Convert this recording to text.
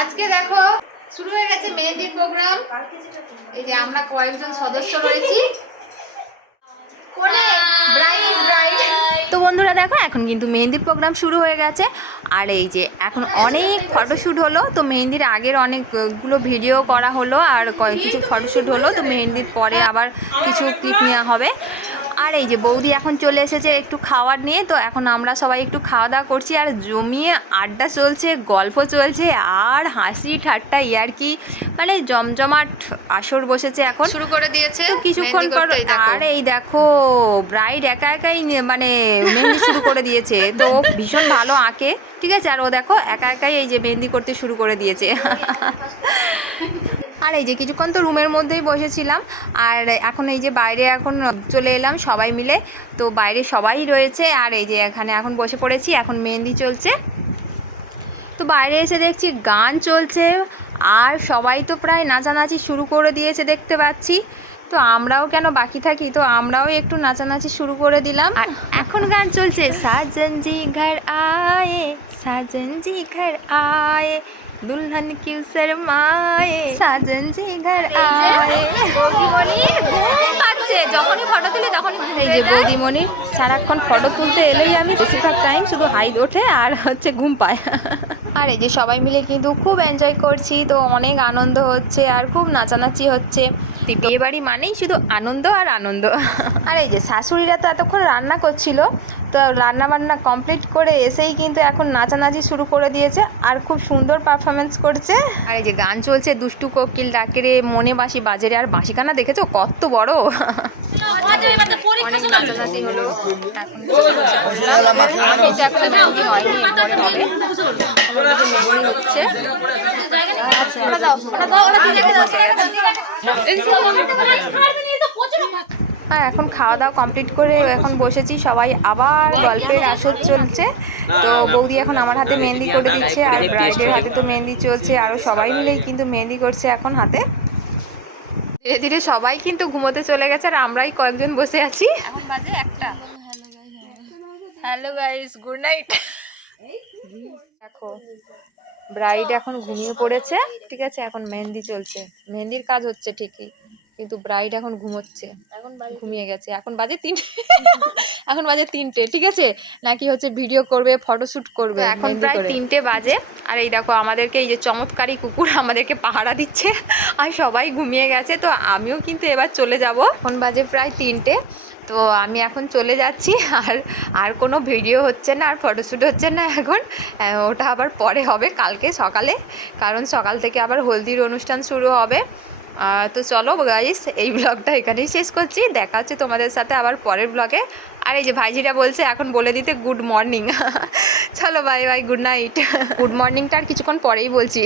আজকে দেখো শুরু হয়ে গেছে মেহেন্দির প্রোগ্রাম এই যে আমরা কয়েকজন সদস্য রয়েছি। তো বন্ধুরা দেখো এখন কিন্তু মেহেন্দির প্রোগ্রাম শুরু হয়ে গেছে। আর এই যে এখন অনেক ফটোশ্যুট হলো তো মেহেন্দির আগের অনেকগুলো ভিডিও করা হলো আর কয়েক কিছু ফটোশ্যুট হলো তো মেহেন্দির পরে আবার কিছু ক্লিপ নেওয়া হবে। আর এই যে বৌদি এখন চলে এসেছে একটু খাওয়ার নিয়ে তো এখন আমরা সবাই একটু খাওয়া দাওয়া করছি আর জমিয়ে আড্ডা চলছে গল্প চলছে আর হাসি ঠাট্টা ইয়ার্কি মানে জমজমাট আসর বসেছে এখন। শুরু করে দিয়েছে তো কিছুক্ষণ পর আর এই দেখো ব্রাইড একা একাই মানে মেহেন্দি শুরু করে দিয়েছে। তো ভীষণ ভালো আঁকে ঠিক আছে? আর ও দেখো একা একাই এই যে মেহেন্দি করতে শুরু করে দিয়েছে। আর এই যে কিছুক্ষণ তো রুমের মধ্যেই বসেছিলাম, আর এখন এই যে বাইরে এখন চলে এলাম সবাই মিলে। তো বাইরে সবাই রয়েছে, আর এই যে এখানে এখন বসে পড়েছি, এখন মেহেন্দি চলছে। তো বাইরে এসে দেখছি গান চলছে, আর সবাই তো প্রায় নাচানাচি শুরু করে দিয়েছে দেখতে পাচ্ছি। তো আমরাও কেন বাকি থাকি? তো আমরাও একটু নাচানাচি শুরু করে দিলাম। আর এখন গান চলছে সাজনজি ঘর আয়ে সাজনজি ঘর আয়ে। দুলহন কিউ শর্মায়ে সাজনজি ঘর আয়ে। বৌদিমণি যখনই ফটো তুলি তখনই এই যে বৌদিমণি সারাক্ষণ ফটো তুলতে এলেই আমি বেশিরভাগ টাইম শুধু হাইট ওঠে আর হচ্ছে ঘুম পায়। আর এই যে সবাই মিলে কিন্তু খুব এনজয় করছি তো অনেক আনন্দ হচ্ছে আর খুব নাচানাচি হচ্ছে। বিয়ে বাড়ি মানেই শুধু আনন্দ আর আনন্দ। আর এই যে শাশুড়িরা তো এতক্ষণ রান্না করছিল তো রান্না বান্না কমপ্লিট করে এসেই কিন্তু এখন নাচানাচি শুরু করে দিয়েছে আর খুব সুন্দর পারফরমেন্স করছে। আর এই যে গান চলছে দুষ্টু কোকিল ডাকেরে মনে বাসি বাজারে আর বাঁশিখানা দেখেছ? কত বড়! এখন আর এখন খাওয়া দাওয়া কমপ্লিট করে এখন বসেছি। সবাই আবার গল্পের আসর চলছে। তো বৌদি এখন আমার হাতে মেহেন্দি করে দিচ্ছে, আর ব্রাইডের হাতে তো মেহেন্দি চলছে আরও সবাই মিলেই কিন্তু মেহেন্দি করছে এখন হাতে। ধীরে ধীরে সবাই কিন্তু ঘুমোতে চলে গেছে আর আমরাই কয়েকজন বসে আছি। এখন বাজে একটা। হ্যালো গাইস গুড নাইট দেখো ব্রাইড এখন ঘুমিয়ে পড়েছে। ঠিক আছে এখন মেহেন্দি চলছে। মেহেন্দির কাজ হচ্ছে ঠিকই। কিন্তু ব্রাইড এখন ঘুমোচ্ছে। এখন ঘুমিয়ে গেছে। এখন বাজে তিনটে। এখন বাজে তিনটে ঠিক আছে? নাকি হচ্ছে ভিডিও করবে ফটোশ্যুট করবে এখন প্রায় তিনটে বাজে। আর এই দেখো আমাদেরকে এই যে চমৎকারী কুকুর আমাদেরকে পাহারা দিচ্ছে। আর সবাই ঘুমিয়ে গেছে। তো আমিও কিন্তু এবার চলে যাব। এখন বাজে প্রায় তিনটে। তো আমি এখন চলে যাচ্ছি। আর আর কোনো ভিডিও হচ্ছে না আর ফটোশ্যুট হচ্ছে না এখন। ওটা আবার পরে হবে কালকে সকালে। কারণ সকাল থেকে আবার হলদির অনুষ্ঠান শুরু হবে। তো চলো গাইস এই ব্লগটা এখানেই শেষ করছি। দেখা হচ্ছে তোমাদের সাথে আবার পরের ব্লগে আর এই যে ভাইজিরা বলছে, এখন বলে দিতে গুড মর্নিং চলো bye bye good night good মর্নিংটা আর কিছুক্ষণ পরেই বলছি।